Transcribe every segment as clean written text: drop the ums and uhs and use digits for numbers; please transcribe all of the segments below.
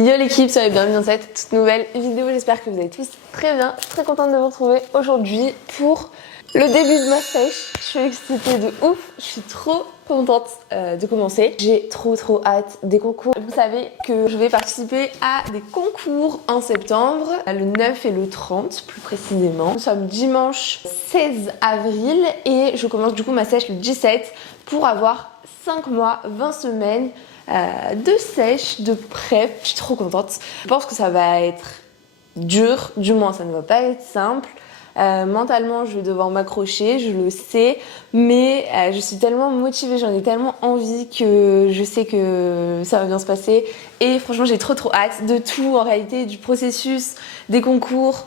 Yo l'équipe, soyez bienvenue dans cette toute nouvelle vidéo, j'espère que vous allez tous très bien. Je suis très contente de vous retrouver aujourd'hui pour le début de ma sèche. Je suis excitée de ouf, je suis trop contente de commencer. J'ai trop hâte des concours. Vous savez que je vais participer à des concours en septembre, le 9 et le 30 plus précisément. Nous sommes dimanche 16 avril et je commence du coup ma sèche le 17 pour avoir 5 mois, 20 semaines de sèche, de prep. Je suis trop contente. Je pense que ça va être dur, du moins ça ne va pas être simple. Mentalement je vais devoir m'accrocher, je le sais, mais je suis tellement motivée, j'en ai tellement envie que je sais que ça va bien se passer. Et franchement j'ai trop hâte de tout en réalité, du processus, des concours,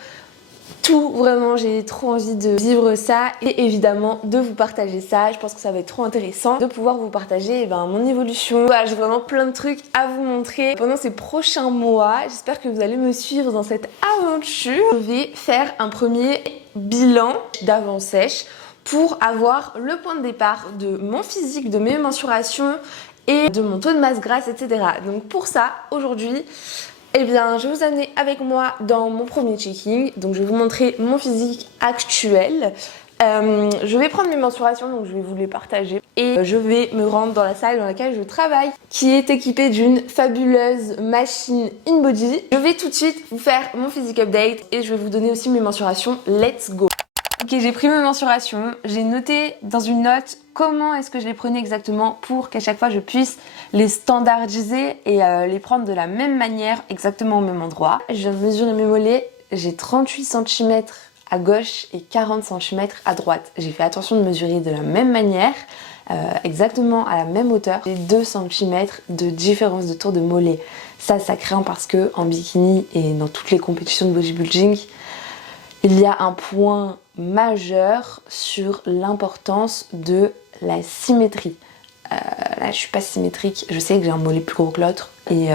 tout, vraiment j'ai trop envie de vivre ça et évidemment de vous partager ça. Je pense que ça va être trop intéressant de pouvoir vous partager mon évolution. Voilà, j'ai vraiment plein de trucs à vous montrer pendant ces prochains mois. J'espère que vous allez me suivre dans cette aventure. Je vais faire un premier bilan d'avant-sèche pour avoir le point de départ de mon physique, de mes mensurations et de mon taux de masse grasse, etc. Donc pour ça, aujourd'hui, eh bien, je vais vous amener avec moi dans mon premier checking. Donc, je vais vous montrer mon physique actuel. Je vais prendre mes mensurations, donc je vais vous les partager. Et je vais me rendre dans la salle dans laquelle je travaille, qui est équipée d'une fabuleuse machine InBody. Je vais tout de suite vous faire mon physique update et je vais vous donner aussi mes mensurations. Let's go! Ok, j'ai pris mes mensurations, j'ai noté dans une note comment est-ce que je les prenais exactement pour qu'à chaque fois je puisse les standardiser et les prendre de la même manière, exactement au même endroit. Je viens de mesurer mes mollets, j'ai 38 cm à gauche et 40 cm à droite. J'ai fait attention de mesurer de la même manière, exactement à la même hauteur. J'ai 2 cm de différence de tour de mollet. Ça craint parce que en bikini et dans toutes les compétitions de bodybuilding, il y a un point majeur sur l'importance de la symétrie. Là je suis pas symétrique, je sais que j'ai un mollet plus gros que l'autre et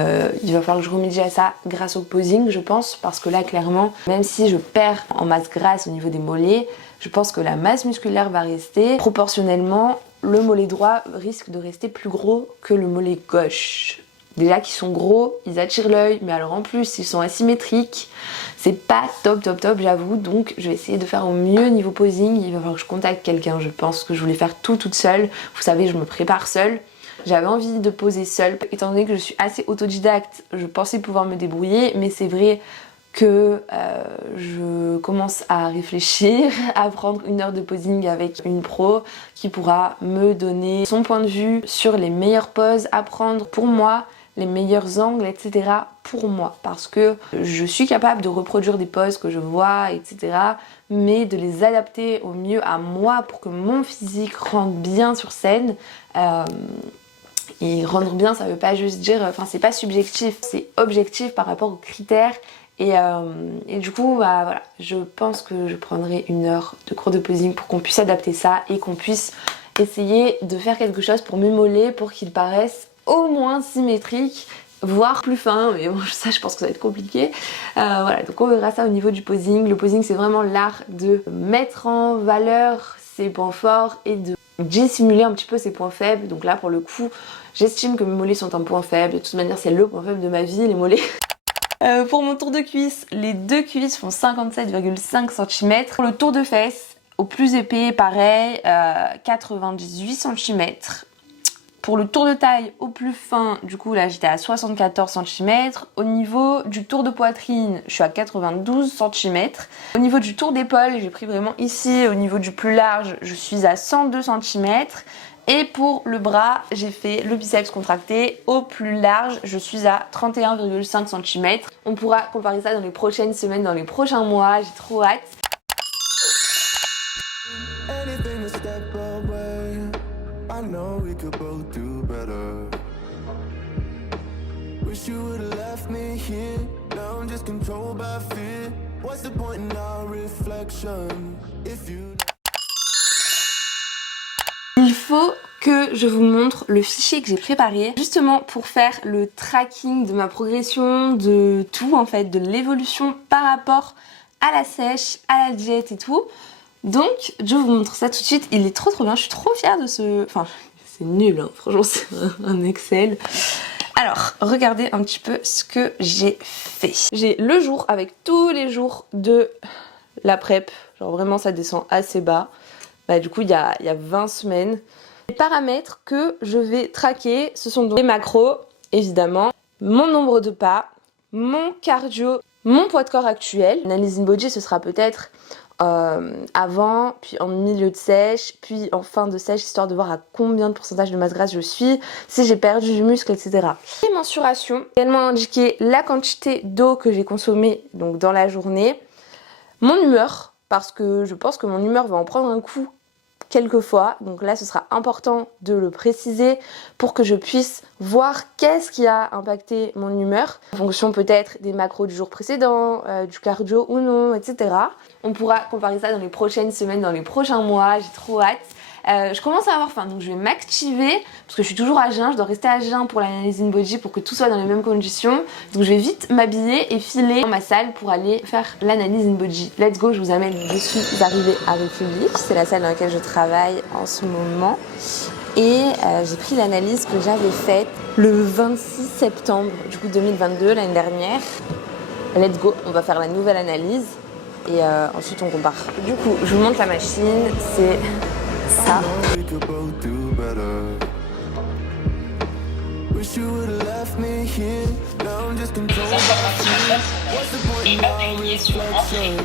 il va falloir que je remédie à ça grâce au posing je pense, parce que là clairement même si je perds en masse grasse au niveau des mollets, je pense que la masse musculaire va rester. Proportionnellement le mollet droit risque de rester plus gros que le mollet gauche. Déjà qu'ils sont gros, ils attirent l'œil, mais alors en plus ils sont asymétriques, c'est pas top j'avoue, donc je vais essayer de faire au mieux niveau posing. Il va falloir que je contacte quelqu'un, je pense que je voulais faire tout toute seule, vous savez je me prépare seule, j'avais envie de poser seule, étant donné que je suis assez autodidacte, je pensais pouvoir me débrouiller, mais c'est vrai que je commence à réfléchir, à prendre une heure de posing avec une pro qui pourra me donner son point de vue sur les meilleures poses à prendre pour moi, les meilleurs angles, etc. pour moi, parce que je suis capable de reproduire des poses que je vois, etc. mais de les adapter au mieux à moi pour que mon physique rentre bien sur scène. Et rendre bien, ça veut pas juste dire, enfin c'est pas subjectif, c'est objectif par rapport aux critères. Et du coup, voilà, je pense que je prendrai une heure de cours de posing pour qu'on puisse adapter ça et qu'on puisse essayer de faire quelque chose pour mes mollets pour qu'ils paraissent au moins symétriques, voire plus fins, mais bon ça je pense que ça va être compliqué. Voilà, donc on verra ça au niveau du posing. Le posing c'est vraiment l'art de mettre en valeur ses points forts et de dissimuler un petit peu ses points faibles. Donc là pour le coup, j'estime que mes mollets sont un point faible. De toute manière c'est le point faible de ma vie, les mollets. Pour mon tour de cuisse, les deux cuisses font 57,5 cm. Pour le tour de fesses, au plus épais, pareil, 98 cm. Pour le tour de taille au plus fin, du coup là j'étais à 74 cm. Au niveau du tour de poitrine, je suis à 92 cm. Au niveau du tour d'épaule, j'ai pris vraiment ici. Au niveau du plus large, je suis à 102 cm. Et pour le bras, j'ai fait le biceps contracté. Au plus large, je suis à 31,5 cm. On pourra comparer ça dans les prochaines semaines, dans les prochains mois. J'ai trop hâte. Il faut que je vous montre le fichier que j'ai préparé justement pour faire le tracking de ma progression, de tout en fait, de l'évolution par rapport à la sèche, à la diète et tout. Donc je vous montre ça tout de suite, il est trop bien, je suis trop fière de ce... Enfin c'est nul hein, franchement c'est un Excel. Alors, regardez un petit peu ce que j'ai fait. J'ai le jour avec tous les jours de la prep. Genre vraiment ça descend assez bas. Bah, du coup il y a 20 semaines. Les paramètres que je vais traquer, ce sont donc les macros, évidemment, mon nombre de pas, mon cardio, mon poids de corps actuel. L'analyse InBody, ce sera peut-être avant, puis en milieu de sèche, puis en fin de sèche, histoire de voir à combien de pourcentage de masse grasse je suis, si j'ai perdu du muscle, etc. Les mensurations, également indiquer la quantité d'eau que j'ai consommée donc dans la journée, mon humeur, parce que je pense que mon humeur va en prendre un coup quelquefois, donc là ce sera important de le préciser pour que je puisse voir qu'est-ce qui a impacté mon humeur en fonction peut-être des macros du jour précédent, du cardio ou non, etc. On pourra comparer ça dans les prochaines semaines, dans les prochains mois, j'ai trop hâte. Je commence à avoir faim, donc je vais m'activer parce que je suis toujours à jeun, je dois rester à jeun pour l'analyse InBody pour que tout soit dans les mêmes conditions. Donc je vais vite m'habiller et filer dans ma salle pour aller faire l'analyse InBody. Let's go, je vous amène, je suis arrivée à République, c'est la salle dans laquelle je travaille en ce moment. Et j'ai pris l'analyse que j'avais faite le 26 septembre du coup 2022, l'année dernière. Let's go, on va faire la nouvelle analyse et ensuite on compare. Du coup, je vous montre la machine, c'est ça. Et appuyez sur Entrée.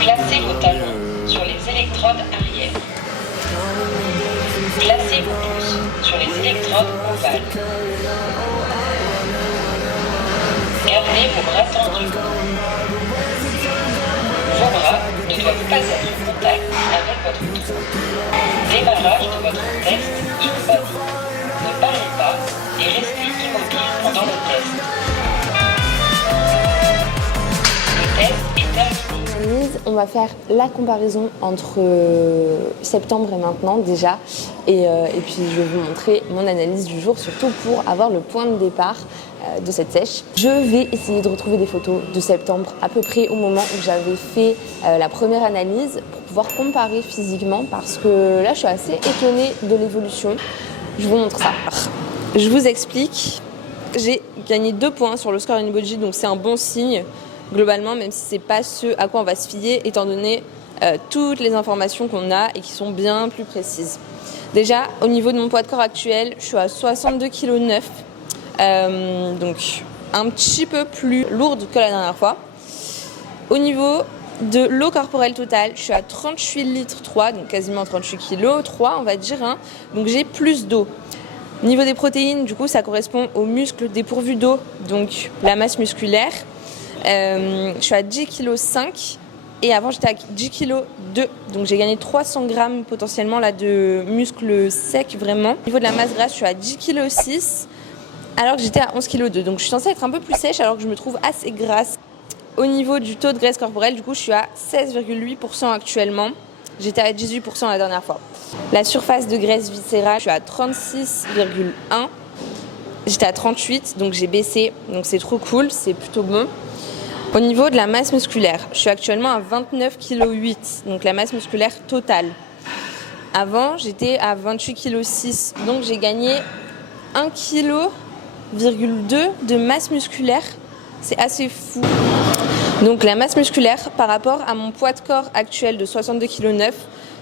Placez vos talons sur les électrodes arrière. Placez vos pouces sur les électrodes ovales. Gardez vos bras tendus. Vos bras ne doivent pas être en contact avec votre tronc. Démarrage de votre test InBody. Ne parlez pas et restez immobile pendant le test. Le test est terminé. On va faire la comparaison entre septembre et maintenant déjà et puis je vais vous montrer mon analyse du jour, surtout pour avoir le point de départ de cette sèche. Je vais essayer de retrouver des photos de septembre à peu près au moment où j'avais fait la première analyse pour pouvoir comparer physiquement parce que là je suis assez étonnée de l'évolution. Je vous montre ça. Je vous explique. J'ai gagné 2 points sur le score InBody, donc c'est un bon signe globalement, même si c'est pas ce à quoi on va se fier étant donné toutes les informations qu'on a et qui sont bien plus précises. Déjà au niveau de mon poids de corps actuel, je suis à 62,9 kg, donc un petit peu plus lourde que la dernière fois. Au niveau de l'eau corporelle totale, je suis à 38 litres 3, donc quasiment 38 kg 3 on va dire, hein, donc j'ai plus d'eau. Au niveau des protéines, du coup ça correspond aux muscles dépourvus d'eau, donc la masse musculaire. Je suis à 10,5 kg et avant j'étais à 10,2 kg, donc j'ai gagné 300 grammes potentiellement là de muscles secs vraiment. Au niveau de la masse grasse, je suis à 10,6 kg alors que j'étais à 11,2 kg, donc je suis censée être un peu plus sèche alors que je me trouve assez grasse. Au niveau du taux de graisse corporelle, du coup je suis à 16,8% actuellement, j'étais à 18% la dernière fois. La surface de graisse viscérale, je suis à 36,1, j'étais à 38, donc j'ai baissé, donc c'est trop cool, c'est plutôt bon. Au niveau de la masse musculaire, je suis actuellement à 29,8 kg, donc la masse musculaire totale. Avant, j'étais à 28,6 kg, donc j'ai gagné 1,2 kg de masse musculaire. C'est assez fou. Donc la masse musculaire par rapport à mon poids de corps actuel de 62,9 kg,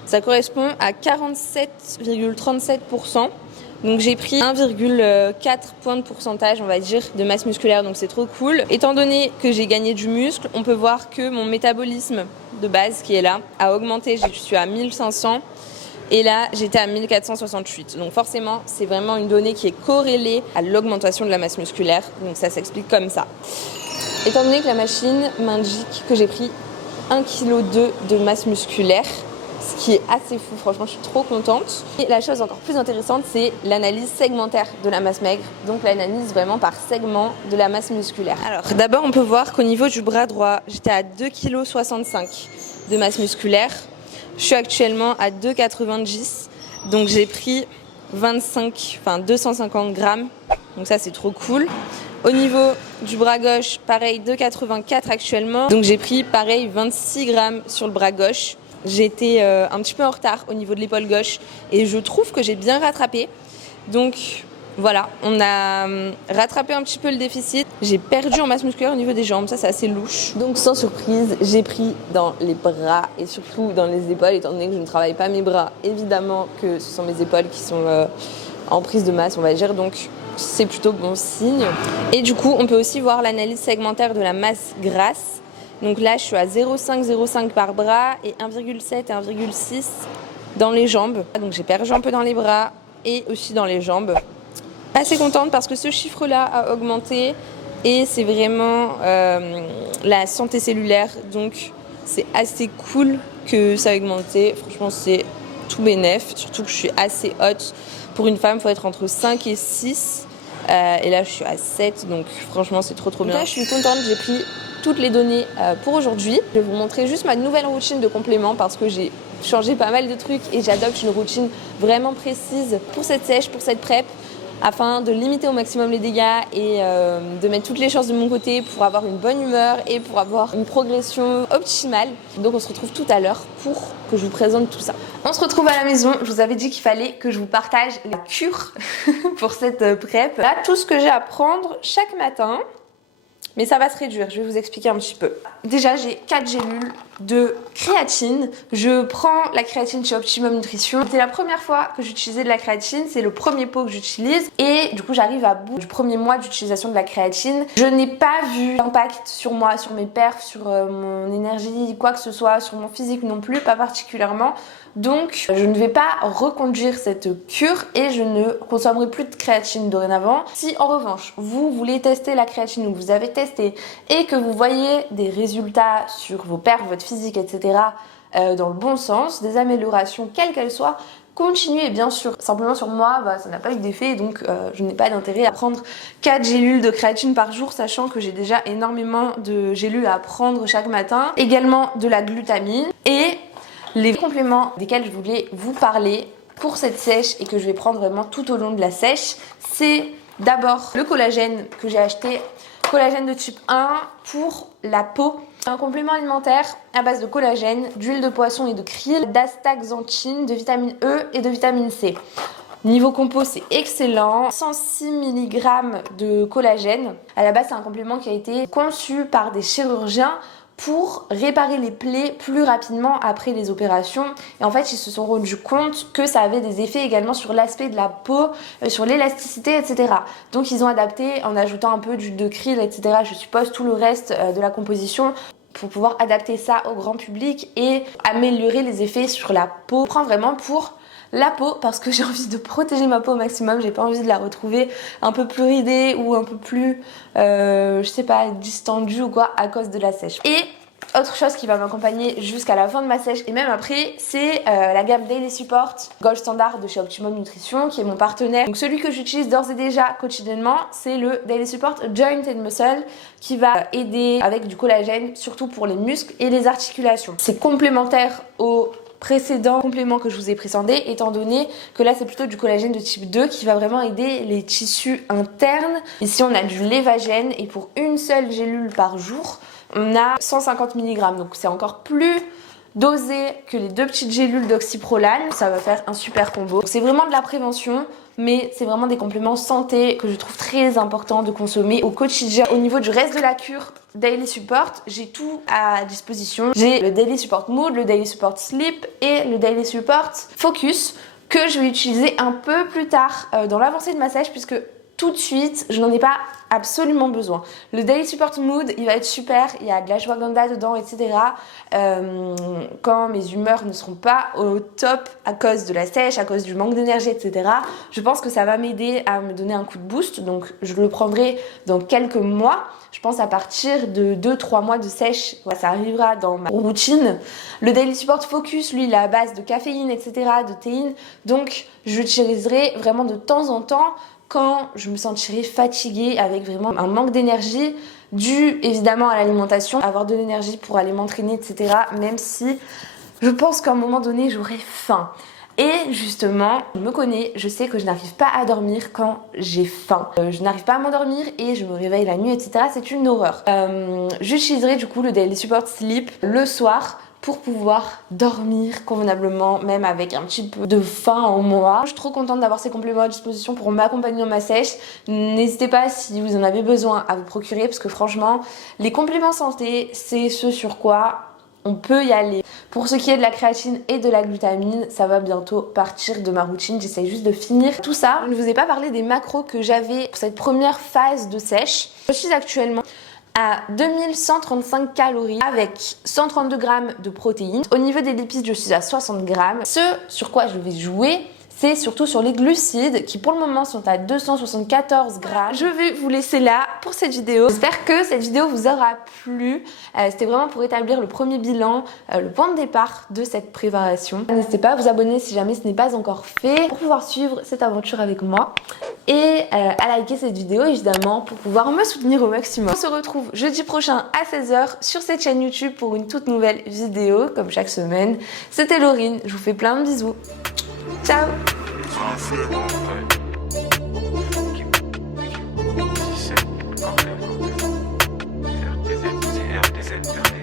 ça correspond à 47,37%. Donc j'ai pris 1,4 points de pourcentage, on va dire, de masse musculaire, donc c'est trop cool. Étant donné que j'ai gagné du muscle, on peut voir que mon métabolisme de base qui est là a augmenté, je suis à 1500 et là j'étais à 1468. Donc forcément, c'est vraiment une donnée qui est corrélée à l'augmentation de la masse musculaire, donc ça s'explique comme ça. Étant donné que la machine m'indique que j'ai pris 1,2 kg de masse musculaire, ce qui est assez fou, franchement je suis trop contente. Et la chose encore plus intéressante, c'est l'analyse segmentaire de la masse maigre, donc l'analyse vraiment par segment de la masse musculaire. Alors d'abord on peut voir qu'au niveau du bras droit, j'étais à 2,65 kg de masse musculaire. Je suis actuellement à 2,90 kg, donc j'ai pris 250 grammes, donc ça c'est trop cool. Au niveau du bras gauche, pareil 2,84 actuellement, donc j'ai pris pareil 26 grammes sur le bras gauche. J'étais un petit peu en retard au niveau de l'épaule gauche et je trouve que j'ai bien rattrapé. Donc Voilà, on a rattrapé un petit peu le déficit. J'ai perdu en masse musculaire au niveau des jambes, ça c'est assez louche. Donc sans surprise, j'ai pris dans les bras et surtout dans les épaules, étant donné que je ne travaille pas mes bras. Évidemment que ce sont mes épaules qui sont en prise de masse, on va dire, donc c'est plutôt bon signe. Et du coup, on peut aussi voir l'analyse segmentaire de la masse grasse. Donc là, je suis à 0,5 par bras et 1,7 et 1,6 dans les jambes. Donc j'ai perdu un peu dans les bras et aussi dans les jambes. Assez contente parce que ce chiffre-là a augmenté et c'est vraiment la santé cellulaire. Donc c'est assez cool que ça a augmenté. Franchement, c'est tout bénef, surtout que je suis assez haute. Pour une femme, il faut être entre 5 et 6. Et là, je suis à 7, donc franchement, c'est trop bien. Là, je suis contente, j'ai pris toutes les données pour aujourd'hui. Je vais vous montrer juste ma nouvelle routine de compléments parce que j'ai changé pas mal de trucs et j'adopte une routine vraiment précise pour cette sèche, pour cette prep, afin de limiter au maximum les dégâts et de mettre toutes les chances de mon côté pour avoir une bonne humeur et pour avoir une progression optimale. Donc on se retrouve tout à l'heure pour que je vous présente tout ça. On se retrouve à la maison, je vous avais dit qu'il fallait que je vous partage les cures pour cette prep. Là, tout ce que j'ai à prendre chaque matin, mais ça va se réduire, je vais vous expliquer un petit peu. Déjà, j'ai 4 gélules de créatine. Je prends la créatine chez Optimum Nutrition. C'était la première fois que j'utilisais de la créatine, c'est le premier pot que j'utilise et du coup j'arrive à bout du premier mois d'utilisation de la créatine. Je n'ai pas vu d'impact sur moi, sur mes perfs, sur mon énergie, quoi que ce soit, sur mon physique non plus, pas particulièrement. Donc je ne vais pas reconduire cette cure et je ne consommerai plus de créatine dorénavant. Si en revanche vous voulez tester la créatine ou vous avez testé et que vous voyez des résultats sur vos perfs, votre physique, etc. Dans le bon sens, des améliorations quelles qu'elles soient, continuez bien sûr. Simplement sur moi, ça n'a pas eu d'effet donc je n'ai pas d'intérêt à prendre 4 gélules de créatine par jour, sachant que j'ai déjà énormément de gélules à prendre chaque matin. Également de la glutamine et les compléments desquels je voulais vous parler pour cette sèche et que je vais prendre vraiment tout au long de la sèche, c'est d'abord le collagène que j'ai acheté, collagène de type 1 pour la peau. Un complément alimentaire à base de collagène, d'huile de poisson et de krill, d'astaxanthine, de vitamine E et de vitamine C. Niveau compo, c'est excellent. 106 mg de collagène. À la base, c'est un complément qui a été conçu par des chirurgiens pour réparer les plaies plus rapidement après les opérations. Et en fait, ils se sont rendus compte que ça avait des effets également sur l'aspect de la peau, sur l'élasticité, etc. Donc ils ont adapté en ajoutant un peu d'huile de krill, etc. Je suppose tout le reste de la composition pour pouvoir adapter ça au grand public et améliorer les effets sur la peau. Je prends vraiment pour la peau parce que j'ai envie de protéger ma peau au maximum, j'ai pas envie de la retrouver un peu plus ridée ou un peu plus, je sais pas, distendue ou quoi à cause de la sèche. Et autre chose qui va m'accompagner jusqu'à la fin de ma sèche et même après, c'est la gamme Daily Support Gold Standard de chez Optimum Nutrition qui est mon partenaire. Donc celui que j'utilise d'ores et déjà quotidiennement, c'est le Daily Support Joint and Muscle qui va aider avec du collagène, surtout pour les muscles et les articulations. C'est complémentaire au précédent complément que je vous ai présenté, étant donné que là c'est plutôt du collagène de type 2 qui va vraiment aider les tissus internes. Ici on a du lévagène et pour une seule gélule par jour on a 150 mg, donc c'est encore plus dosé que les 2 petites gélules d'oxyprolane. Ça va faire un super combo. C'est vraiment de la prévention, mais c'est vraiment des compléments santé que je trouve très important de consommer au quotidien. Au niveau du reste de la cure Daily Support, j'ai tout à disposition. J'ai le Daily Support Mood, le Daily Support Sleep et le Daily Support Focus que je vais utiliser un peu plus tard dans l'avancée de ma sèche puisque tout de suite, je n'en ai pas absolument besoin. Le Daily Support Mood, il va être super, il y a de l'ashwagandha dedans, etc. Quand mes humeurs ne seront pas au top à cause de la sèche, à cause du manque d'énergie, etc. Je pense que ça va m'aider à me donner un coup de boost, donc je le prendrai dans quelques mois. Je pense à partir de 2-3 mois de sèche, ça arrivera dans ma routine. Le Daily Support Focus, lui, il est à base de caféine, etc., de théine, donc je l'utiliserai vraiment de temps en temps quand je me sentirai fatiguée avec vraiment un manque d'énergie dû évidemment à l'alimentation, avoir de l'énergie pour aller m'entraîner, etc. Même si je pense qu'à un moment donné j'aurai faim. Et justement, je me connais, je sais que je n'arrive pas à dormir quand j'ai faim. Je n'arrive pas à m'endormir et je me réveille la nuit, etc. C'est une horreur. J'utiliserai du coup le Daily Support Sleep le soir pour pouvoir dormir convenablement, même avec un petit peu de faim en moi. Je suis trop contente d'avoir ces compléments à disposition pour m'accompagner dans ma sèche. N'hésitez pas si vous en avez besoin à vous procurer parce que franchement, les compléments santé, c'est ce sur quoi on peut y aller. Pour ce qui est de la créatine et de la glutamine, ça va bientôt partir de ma routine. J'essaie juste de finir tout ça. Je ne vous ai pas parlé des macros que j'avais pour cette première phase de sèche. Je suis actuellement à 2135 calories avec 132 grammes de protéines. Au niveau des lipides, je suis à 60 grammes. Ce sur quoi je vais jouer, c'est surtout sur les glucides qui pour le moment sont à 274 grammes. Je vais vous laisser là pour cette vidéo. J'espère que cette vidéo vous aura plu. C'était vraiment pour établir le premier bilan, le point de départ de cette préparation. N'hésitez pas à vous abonner si jamais ce n'est pas encore fait pour pouvoir suivre cette aventure avec moi et à liker cette vidéo évidemment pour pouvoir me soutenir au maximum. On se retrouve jeudi prochain à 16 h sur cette chaîne YouTube pour une toute nouvelle vidéo comme chaque semaine. C'était Laurine, je vous fais plein de bisous. Ciao. C'est